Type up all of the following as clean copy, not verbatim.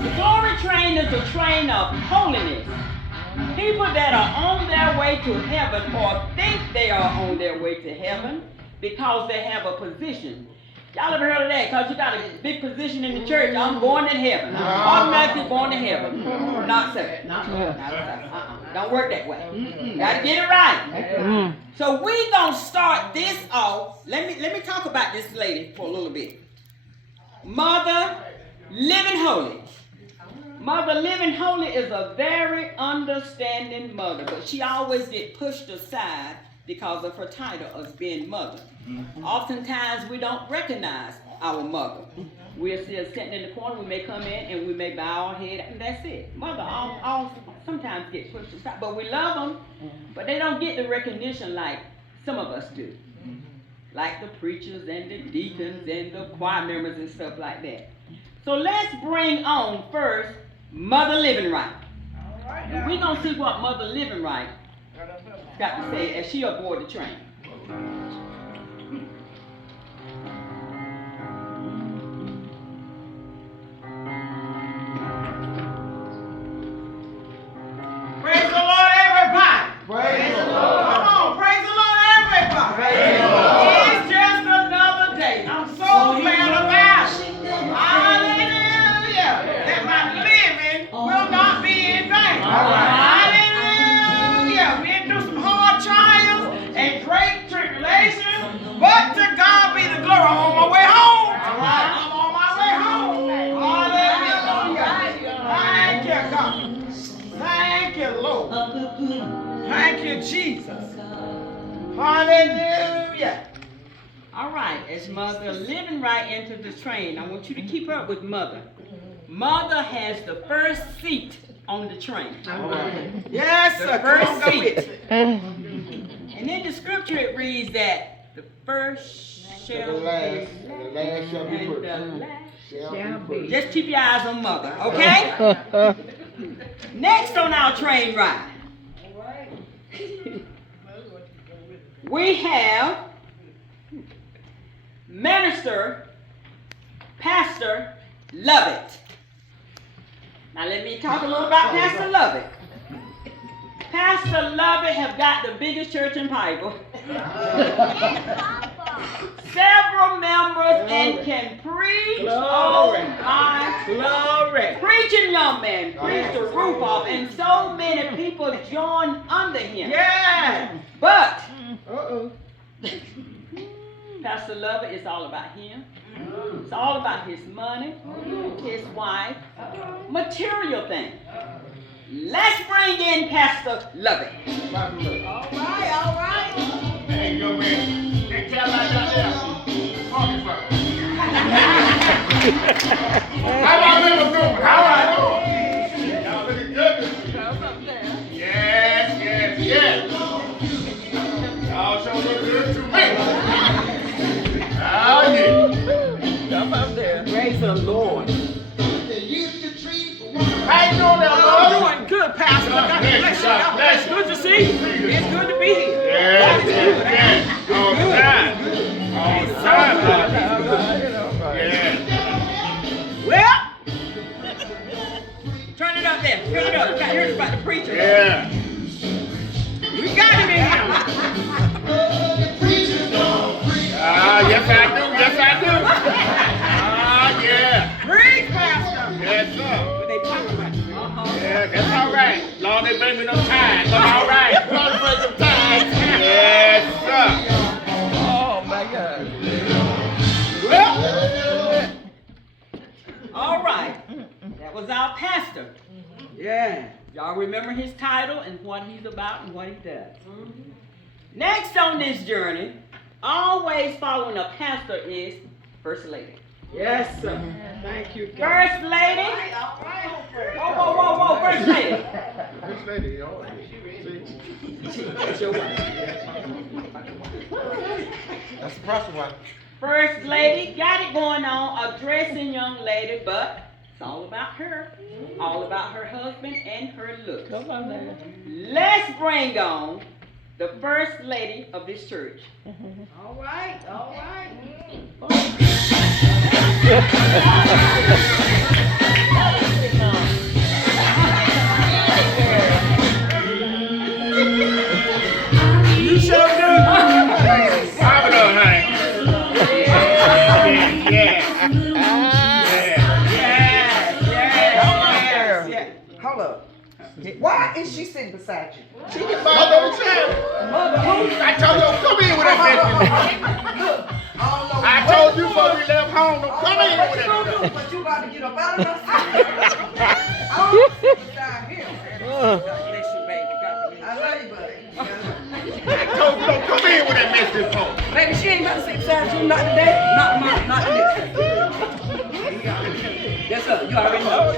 The glory train is a train of holiness. People that are on their way to heaven or think they are on their way to heaven because they have a position. Y'all ever heard of that? Because you got a big position in the church. I'm going to heaven. I'm automatically going to heaven. Not so. Not so. Don't work that way. Got to get it right. So we gonna start this off. Let me talk about this lady for a little bit. Mother Living Holy. Mother Living Holy is a very understanding mother, but she always get pushed aside because of her title as being mother. Oftentimes we don't recognize our mother. We'll see her sitting in the corner, we may come in and we may bow our head, and that's it. Mother all sometimes get pushed aside, but we love them, but they don't get the recognition like some of us do. Like the preachers and the deacons and the choir members and stuff like that. So let's bring on first Mother Living Right. And we're going to see what Mother Living Right got to say as she aboard the train. Praise the Lord, everybody. Praise the Lord. Come on, praise the Lord, everybody. Praise the Lord. It's just another day. I'm so glad about it. Hallelujah. That my living will not be in vain. Hallelujah. Been through some hard trials and great tribulations, but to God be the glory. I'm on my way home. I'm on my way home. Hallelujah. Thank you, God. Thank you, Lord. Thank you, Jesus. Hallelujah. All right, as Mother Living Right entered the train, I want you to keep up with Mother. Mother has the first seat on the train. Yes, the first seat. And in the scripture it reads that the first shall be last, and the last shall be. Just keep your eyes on Mother, okay? Next on our train ride, we have Minister, Pastor Lovett. Now let me talk a little about Pastor Lovett. Pastor Lovett have got the biggest church in Bible. Several members and can preach. Oh my glory. Preaching young man. Preach the roof off. And so many people join under him. Yeah. But Pastor Lovett, it's all about him. It's all about his money, his wife, material things. Let's bring in Pastor Lovett. All right. Hey, yo, man. Hey, Caroline out there. Talking for. How my liver doing? How I doing? Y'all looking good. Yes. Y'all sure look good to me. Oh, yeah. Come up there. Praise the Lord. How you doing there, Lord? I'm doing good, Pastor. God bless you. It's good to see you. It's good to be here. Yes. All the time. Yeah. Well, turn it up there. Turn it up. You got to hear about the preacher. Yeah. We got him in here. Yes, I do. Yeah. Preach, Pastor. Yes, sir. But they talk about you. Yeah, that's all right. Long they bring me no time. I'm all right. Long they bring some time. Yes, sir. Oh, my God. Well, all right. That was our pastor. Yeah. Y'all remember his title and what he's about and what he does. Next on this journey, always following a pastor is First Lady. Yes, sir. Thank you, God. First Lady. All right. Whoa. First Lady. First Lady, all right. That's your wife. That's the proper one. First Lady got it going on, a dressing young lady, but it's all about her. All about her husband and her looks. Come on now. Let's bring on the First Lady of this church. All right. Yeah. Hold up. Why is she sitting beside you? She get bothered every time. I told you don't come in with that mess. I told you before we left home, don't come in with that mess. But you about to get up out of my seat. I'm beside him. Bless you, baby. God bless you. I love you, buddy. I told you don't come in with that mess this morning. Baby, she ain't about to sit beside you. Not today. Not today. Yes, sir. You already know.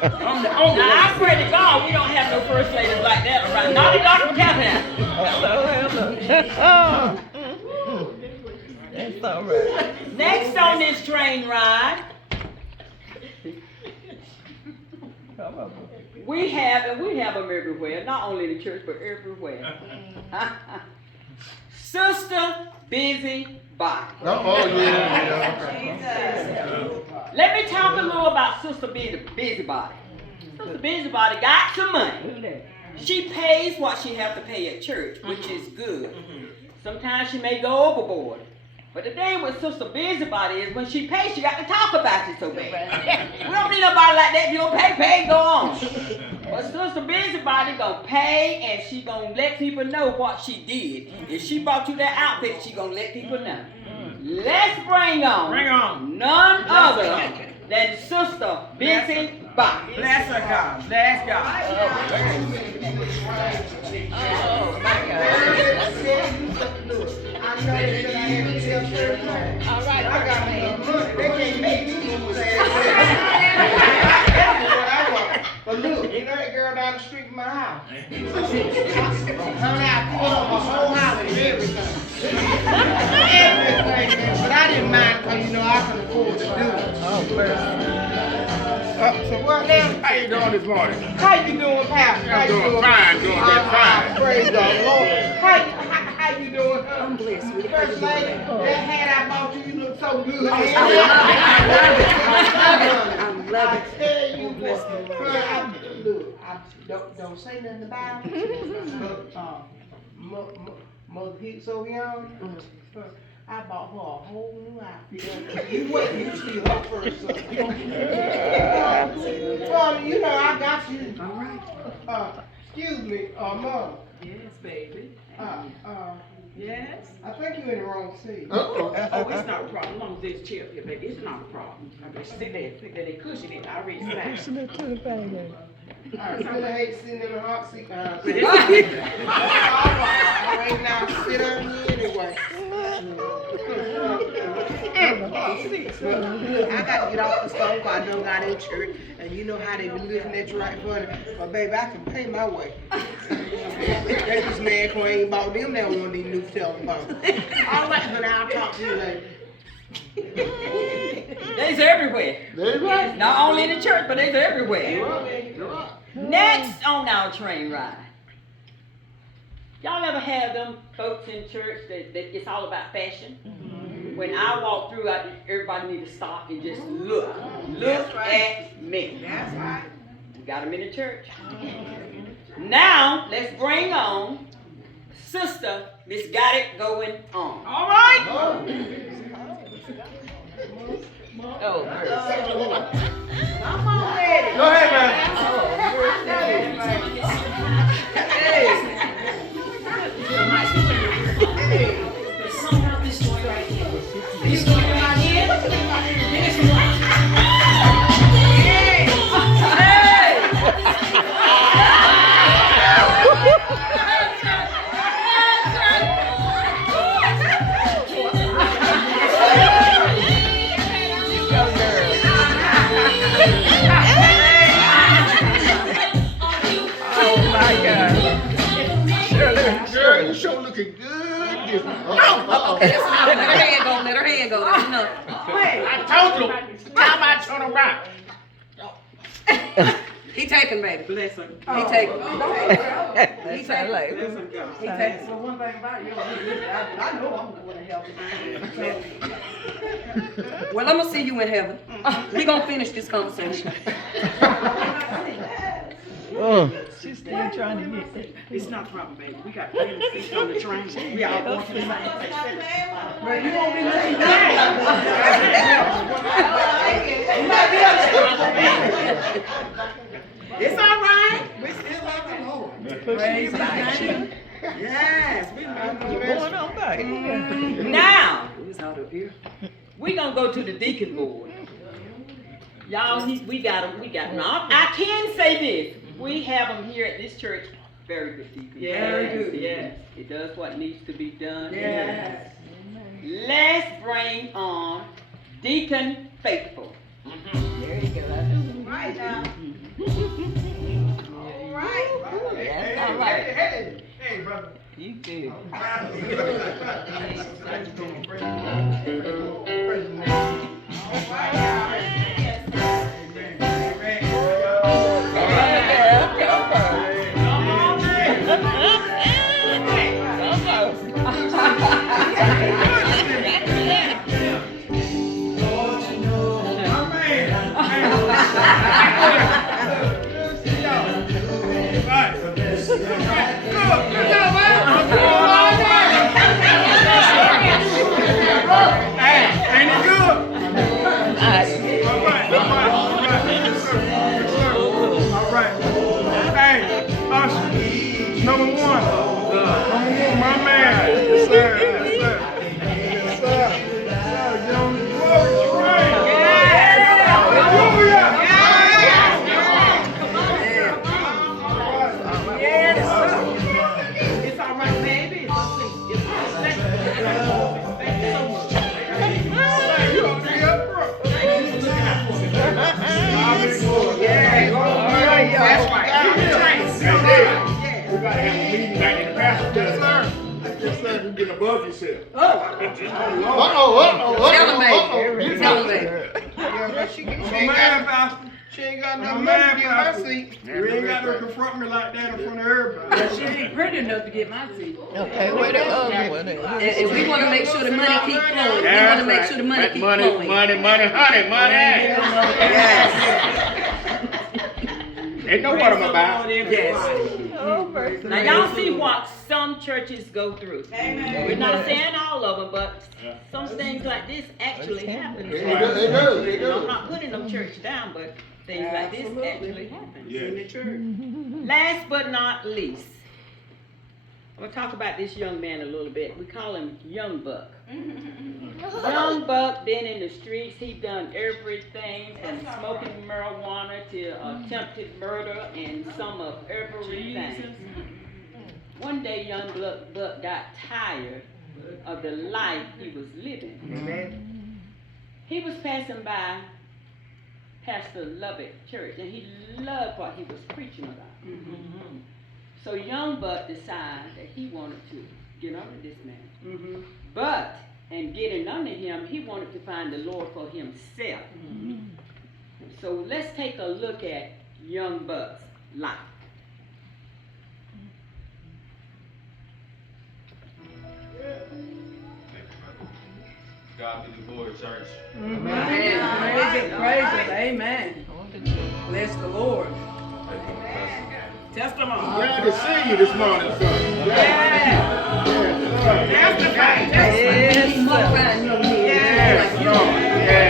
Now, I pray to God we don't have no first ladies like that around. Not in Dr. Cabinet. That's all right. Next on this train ride, we have them everywhere, not only in the church, but everywhere. Sister Busy Body. Oh, yeah. Let me talk a little about Sister Busybody. Sister Busybody got some money. She pays what she have to pay at church, which is good. Sometimes she may go overboard. But the thing with Sister Busybody is when she pays, she got to talk about you so bad. We don't need nobody like that. If you don't pay, go on. But Sister Busybody gonna pay and she gonna let people know what she did. If she bought you that outfit, she gonna let people know. Let's bring on none other than Sister Busybody. Bless her, God. Bless God. Oh, my God. I know that I had to tell church. All right. I got me money. They can't make me move But look, you know that girl down the street from my house? Her and I pulled up my whole house and everything. But I didn't mind because, you know, I can afford to do it. Oh, so what now? How you doing this morning? How you doing, Pastor? I'm doing fine, doing just fine. Praise the Lord. How you doing? I'm blessed. First lady, that hat I bought you, you look so good. I love it. I tell you what, look, don't say nothing about it. Mother Hicks over here, I bought her a whole new outfit. You wait, you see her first. You know, I got you. All right. Excuse me, Mom. Yes, baby. Yes? I think you're in the wrong seat. Oh, it's not a problem. As long as there's a chair here, baby, it's not a problem. Okay, sit there, they cushion it. I already sat. Cushion it to the baby. I really hate sitting in the hot seat. All right, now sit on me anyway. I got to get off the stove. I done got in church, and you know how they be looking at you right funny. But baby, I can pay my way. That's this man who ain't bought them that one of these new telephones. All right, but I'll talk to you later. They's everywhere. Right. Not only in the church, but they's everywhere. You're right. Next on our train ride. Y'all ever have them folks in church that it's all about fashion? When I walk through, everybody need to stop and just look. Look at me. That's right. We got them in the church. Now, let's bring on Sister Miss Got It Going On. All right? Oh, come on, lady. Go ahead, man. You sure looking good. Let her hand go. That's enough. I told you. How about turn around? He taking, baby. Bless her. He taking. He taking. He taking. So one thing about you, I know I'm going to help you. Well, I'm gonna see you in heaven. We gonna finish this conversation. She's still trying to get it. It's not a problem, baby. We got 3 seats on the train. We all going to the same place. Well, you won't be looking back. It's all right. We still love the Lord. Praise God. Yes, we love the Going Lord. on back. Now, Who's out up here? we gonna go to the deacon board. Y'all, we got them. Now, I can say this. We have them here at this church. Very good deacon. Very good, yes. It does what needs to be done. Yes. Let's bring on Deacon Faithful. There you go. Right now. All right. That's all right. Hey, brother. You good. Above yourself. She ain't got no money to get my seat. You ain't got to confront me like that in front of everybody. She ain't pretty enough to get my seat. Okay, where the other one is? And we want to make sure the money keep flowing. We want to make sure the money keep flowing. Money, honey, money. Yes. They know what I'm about. Yes. Now y'all see what some churches go through. We're not saying all of them, but some things like this actually happen. They do. I'm not putting no church down, but things like this actually happen. In the church. Last but not least, I'm gonna talk about this young man a little bit. We call him Young Buck. Young Buck been in the streets. He done everything from smoking marijuana to attempted murder and some of everything. One day, Young Buck got tired of the life he was living. He was passing by Pastor Lubbock Church, and he loved what he was preaching about. So Young Buck decided that he wanted to get under this man. But, in getting under him, he wanted to find the Lord for himself. So let's take a look at Young Buck's life. God be the glory, church. Amen. Praise it, praise it. Amen. Bless the Lord. Testimony. Glad to see you this morning, son. Testify. Yes, Yes, Lord. Yes.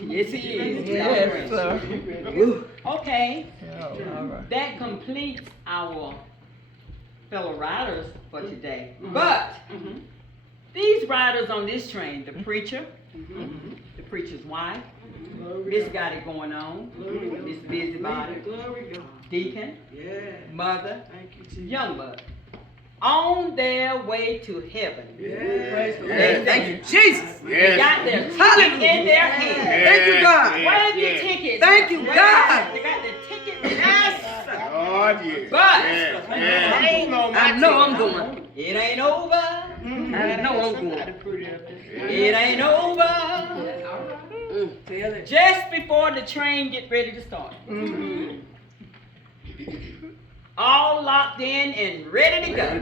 Yes, he is. yes, sir. Okay, All right. that completes our fellow riders for today. But these riders on this train, the preacher, the preacher's wife, this got it going on, this busybody, Glory God. deacon, Yeah. mother, Thank you, Jesus. young buck, on their way to heaven. Praise the Lord. Yes. Thank you, Jesus. They got their ticket in their hand. Thank you, God. Wave your tickets. Thank you, God. They got their ticket in their hand. Oh, yeah. But I know I'm going. it ain't over. I know I'm going. It ain't over Tell it. Just before the train get ready to start. All locked in and ready to go. I'm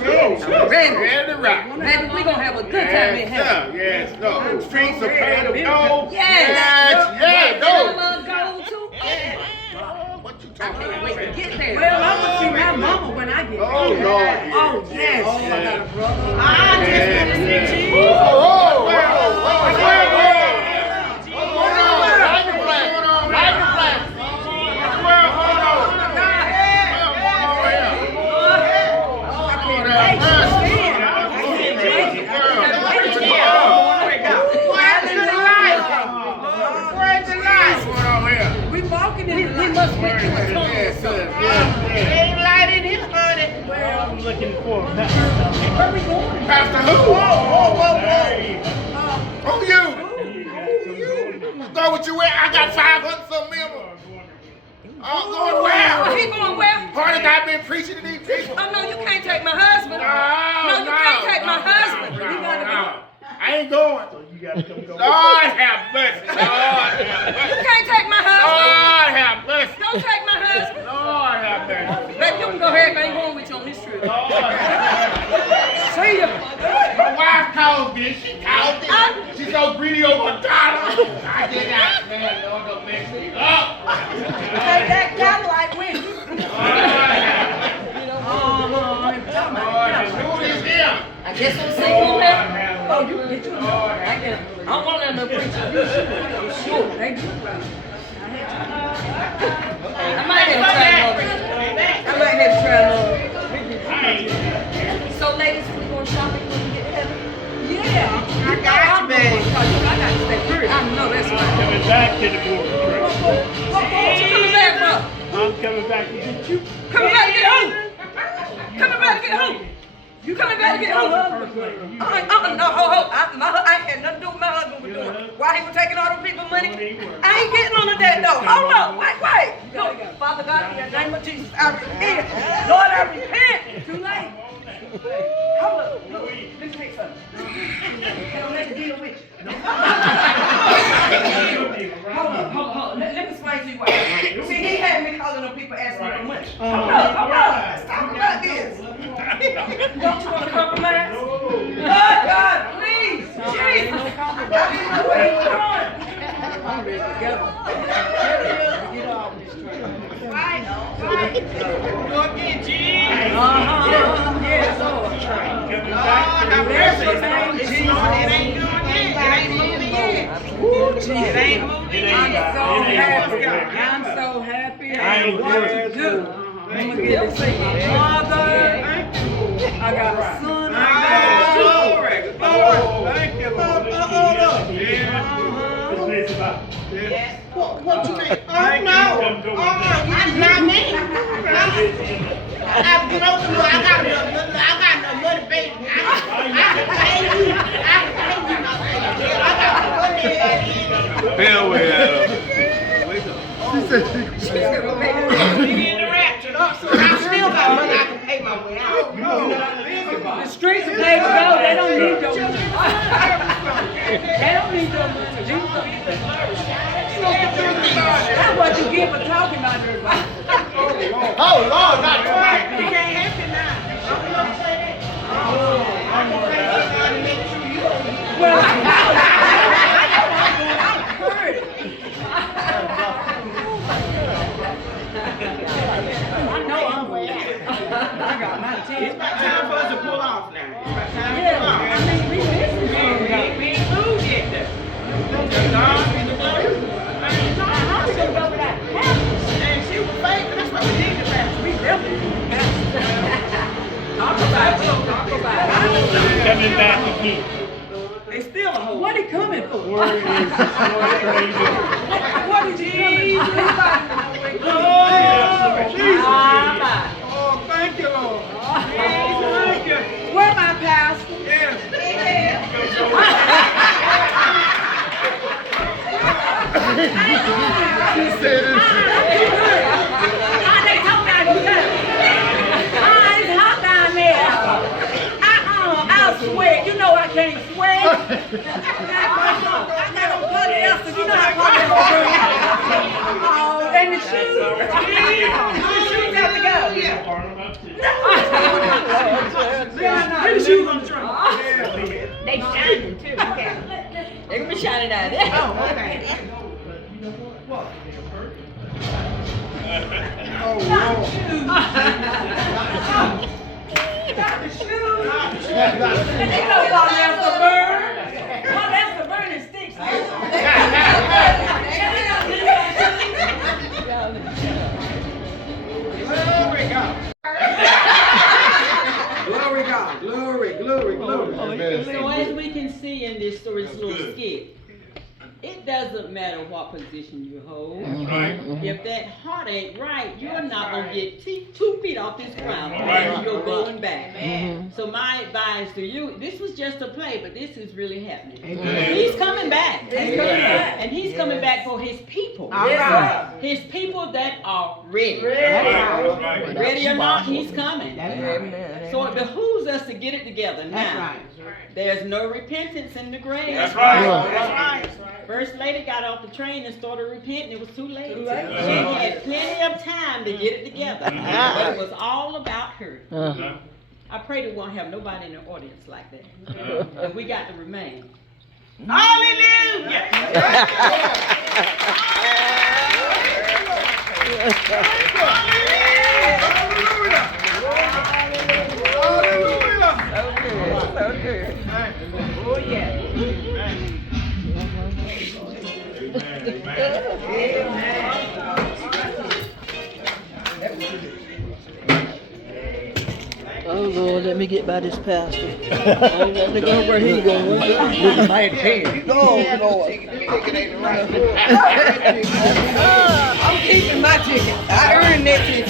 ready. Ready to rock. Baby, we gonna have a good time in heaven. Yes, no. Streets are paid of gold. Yes. Yes, You no. love gold too? What you I talking can't wait to about? get there. Well, I'm gonna see my mama when I get Oh, Lord. Oh, yes. I got a brother. I just want to see Jesus. We walking in the light. We must be Ain't light in here, honey. I'm looking for Where we going? Pastor who? Who you? Go with you where? I got 500 some members. Oh, going well. He going well? Part of that been preaching to these people. Oh, no, you can't take my husband. No, you can't take my husband. You gotta go. I ain't going. Lord have mercy. Lord have mercy. You can't take my husband. Lord have mercy. Don't take my husband. Lord have mercy. Baby, you can go ahead. I ain't going with you on this trip. See ya. My wife called me. She called me. She's so greedy over $1. I did not, man. Lord, don't mess me up. Take that Cadillac with you. Who is him? I guess I'm single now. Oh, you get you. I don't want that no preacher. You sure? Thank you. I might have to try another. So, ladies, we going shopping when we get to heaven? Yeah. I got you, baby. I got to stay pretty. I know that's right. coming back to the border. What you coming back from? I'm coming back to get you. Coming back to get who? Coming back to get who? You coming back to get who? No, I ain't had nothing to do with my husband was doing. Why he was taking all them people's money? I ain't getting on that though. Hold on, wait. Look, Father God, in the name of Jesus, I repent. Lord, I repent. Too late. Hold up, look, let me take something. Don't let the deal with you. Hold up. Let me explain to you why. See, he had me calling them people asking me for money. Hold up. Let's talk about this. Don't you want to compromise? God, please. Jesus. I didn't know where you were going. I'm ready to go. Get off this train. Right. Go again, Jesus. Yes, Lord. Coming back to the Bless your name, Jesus. It ain't doing it. It ain't moving yet. It ain't moving yet. I'm so happy. I ain't what to do. I'm gonna get to see my mother. I got a son. Glory. Thank you, Lord. What you mean? Oh, Thank no. you. That's not me. I get over the I got another baby. I can pay you. I still got money I can pay my way out. The streets of David go, they don't need your money. They don't need your money. That's what you get for talking about everybody. Oh, Lord, not twice. You can't have it now. Well, I heard it. I know I'm way out. I got my It's teeth. about time for us to pull off now. It's about time to Yeah, pull off. I mean, we missing We ain't moved yet though. God in the word. And she was fake, but that's what we did to her. We definitely talk about it. Coming back again. They still a hoe. What he coming for? Word is destroy crazy. What is he coming for? Oh, thank you, Lord. Thank you. Where my pastor? Yes. She said it. They told me I could go. It's hot down there. I'll sweat. You know I can't sweat. I got on plenty else to do. Oh, and the shoes. The shoes have to go. Get the shoes on the train. They shining too. Okay. They gonna be shining out there. Oh, okay. Oh, Lord. Got the shoes. And they know one has to burn. One has to burn and sticks. Glory God. Glory God. Glory, glory, glory. So as we can see in this story, this little skit, it doesn't matter what position you hold. If that heart ain't right, you're not gonna get 2 feet off this ground. You're going back. So my advice to you, this was just a play, but this is really happening. He's coming back. He's coming back. And he's coming back for his people. His people that are ready. Ready or not, he's coming. So it behooves us to get it together now. There's no repentance in the grave. That's right. First lady got off the train and started repenting. It was too late. She had plenty of time to get it together. But it was all about her. I pray that we won't have nobody in the audience like that. And we got to remain. Hallelujah! Oh, yeah. Oh Lord, let me get by this pastor. I ain't got to go where he going. Oh Lord. I'm keeping my ticket. I earned that ticket.